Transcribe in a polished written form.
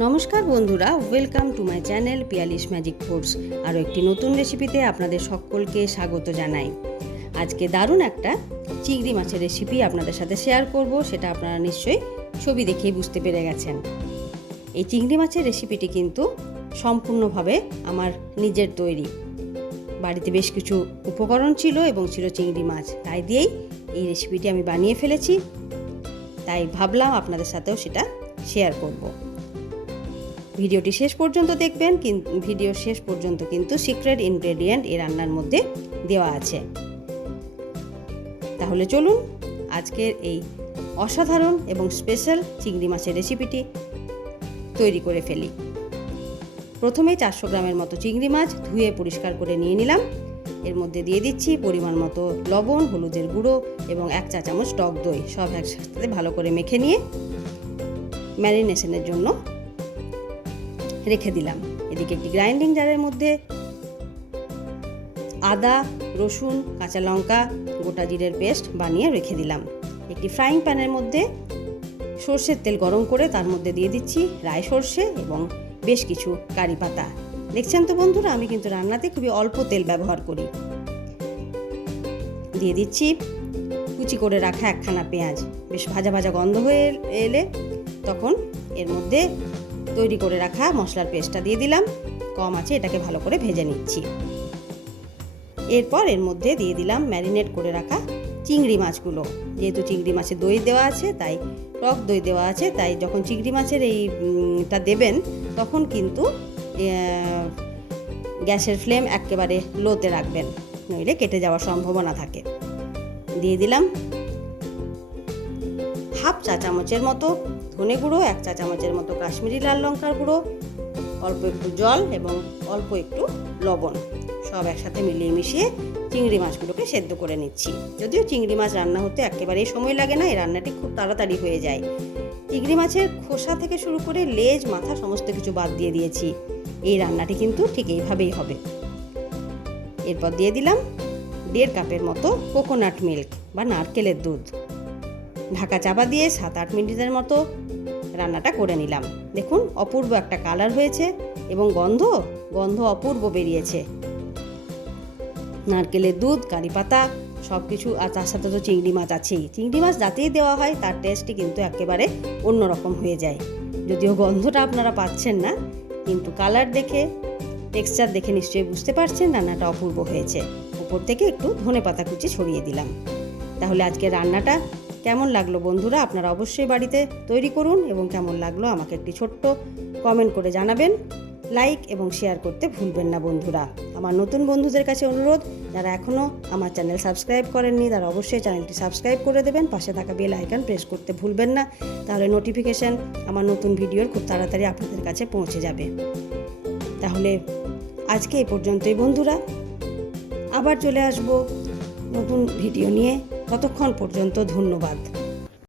নমস্কার বন্ধুরা, welcome to my channel Piyali's magic foods. আরও একটি নতুন রেসিপিতে আপনাদের সকলকে স্বাগত জানাই। আজকে দারুণ একটা চিংড়ি মাছের রেসিপি আপনাদের সাথে শেয়ার করব। সেটা আপনারা নিশ্চয়ই ছবি দেখেই বুঝতে পেরে গেছেন। এই চিংড়ি মাছের রেসিপিটি কিন্তু সম্পূর্ণভাবে আমার নিজের তৈরি। বাড়িতে বেশ কিছু উপকরণ ছিল এবং ছিল চিংড়ি মাছ, তাই দিয়েই এই রেসিপিটি আমি বানিয়ে ফেলেছি। তাই ভাবলাম আপনাদের সাথেও সেটা শেয়ার করব। ভিডিওটি শেষ পর্যন্ত দেখবেন, ভিডিও শেষ পর্যন্ত কিন্তু সিক্রেট ইনগ্রেডিয়েন্ট এই রান্নার মধ্যে দেওয়া আছে। তাহলে চলুন আজকের এই অসাধারণ এবং স্পেশাল চিংড়ি মাছের রেসিপিটি তৈরি করে ফেলি। প্রথমেই 400 গ্রামের মতো চিংড়ি মাছ ধুয়ে পরিষ্কার করে নিয়ে নিলাম। এর মধ্যে দিয়ে দিচ্ছি পরিমাণ মতো লবণ, হলুদের গুঁড়ো এবং 1 চা চামচ টক দই। সব একসাথে ভালো করে মেখে নিয়ে ম্যারিনেশনের জন্য রেখে দিলাম। এদিকে একটি গ্রাইন্ডিং জারের মধ্যে আদা, রসুন, কাঁচা লঙ্কা, গোটা জিরের পেস্ট বানিয়ে রেখে দিলাম। একটি ফ্রাইং প্যানের মধ্যে সর্ষের তেল গরম করে তার মধ্যে দিয়ে দিচ্ছি রাই সর্ষে এবং বেশ কিছু কারি পাতা। দেখছেন তো বন্ধুরা, আমি কিন্তু রান্নাতে খুবই অল্প তেল ব্যবহার করি। দিয়ে দিচ্ছি কুচি করে রাখা একখানা পেঁয়াজ। বেশ ভাজা ভাজা গন্ধ হয়ে এলে তখন এর মধ্যে তৈরি করে রাখা মশলার পেস্টটা দিয়ে দিলাম। কম আছে এটাকে ভালো করে ভেজে নিচ্ছি। এরপর এর মধ্যে দিয়ে দিলাম ম্যারিনেট করে রাখা চিংড়ি মাছগুলো। যেহেতু চিংড়ি মাছে দই দেওয়া আছে, তাই টক দই দেওয়া আছে, তাই যখন চিংড়ি মাছের এইটা দেবেন তখন কিন্তু গ্যাসের ফ্লেম একেবারে লোতে রাখবেন, নইলে কেটে যাওয়ার সম্ভাবনা থাকে। দিয়ে দিলাম হাফ চা চামচের মতো ধনে গুঁড়ো, 1 চা চামচের মতো কাশ্মীরি লাল লঙ্কার গুঁড়ো, অল্প একটু জল এবং অল্প একটু লবণ। সব একসাথে মিলিয়ে মিশিয়ে চিংড়ি মাছগুলোকে সেদ্ধ করে নিচ্ছি। যদিও চিংড়ি মাছ রান্না হতে একেবারেই সময় লাগে না, এই রান্নাটি খুব তাড়াতাড়ি হয়ে যায়। চিংড়ি মাছের খোসা থেকে শুরু করে লেজ, মাথা সমস্ত কিছু বাদ দিয়ে দিয়েছি। এই রান্নাটি কিন্তু ঠিক এইভাবেই হবে। এরপর দিয়ে দিলাম 1.5 কাপের মতো কোকোনাট মিল্ক বা নারকেলের দুধ। ঢাকা চাপা দিয়ে 7-8 মিনিটের মতো রান্নাটা করে নিলাম। দেখুন অপূর্ব একটা কালার হয়েছে এবং গন্ধ অপূর্ব বেরিয়েছে। নারকেলের দুধ, কারি পাতা সব কিছু, আর তার সাথে তো চিংড়ি মাছ আছেই। চিংড়ি মাছ যাতেই দেওয়া হয় তার টেস্টই কিন্তু একেবারে অন্যরকম হয়ে যায়। যদিও গন্ধটা আপনারা পাচ্ছেন না, কিন্তু কালার দেখে, টেক্সচার দেখে নিশ্চয়ই বুঝতে পারছেন রান্নাটা অপূর্ব হয়েছে। উপর থেকে একটু ধনেপাতা কুচি ছড়িয়ে দিলাম। তাহলে আজকে রান্নাটা কেমন লাগলো বন্ধুরা, আপনারা অবশ্যই বাড়িতে তৈরি করুন এবং কেমন লাগলো আমাকে একটি ছোট্ট কমেন্ট করে জানাবেন। লাইক এবং শেয়ার করতে ভুলবেন না বন্ধুরা। আমার নতুন বন্ধুদের কাছে অনুরোধ, যারা এখনও আমার চ্যানেল সাবস্ক্রাইব করেননি তারা অবশ্যই চ্যানেলটি সাবস্ক্রাইব করে দেবেন। পাশে থাকা বেল আইকন প্রেস করতে ভুলবেন না, তাহলে নোটিফিকেশান আমার নতুন ভিডিওর খুব তাড়াতাড়ি আপনাদের কাছে পৌঁছে যাবে। তাহলে আজকে এই পর্যন্তই বন্ধুরা, আবার চলে আসব নতুন ভিডিও নিয়ে। ততক্ষণ পর্যন্ত ধন্যবাদ।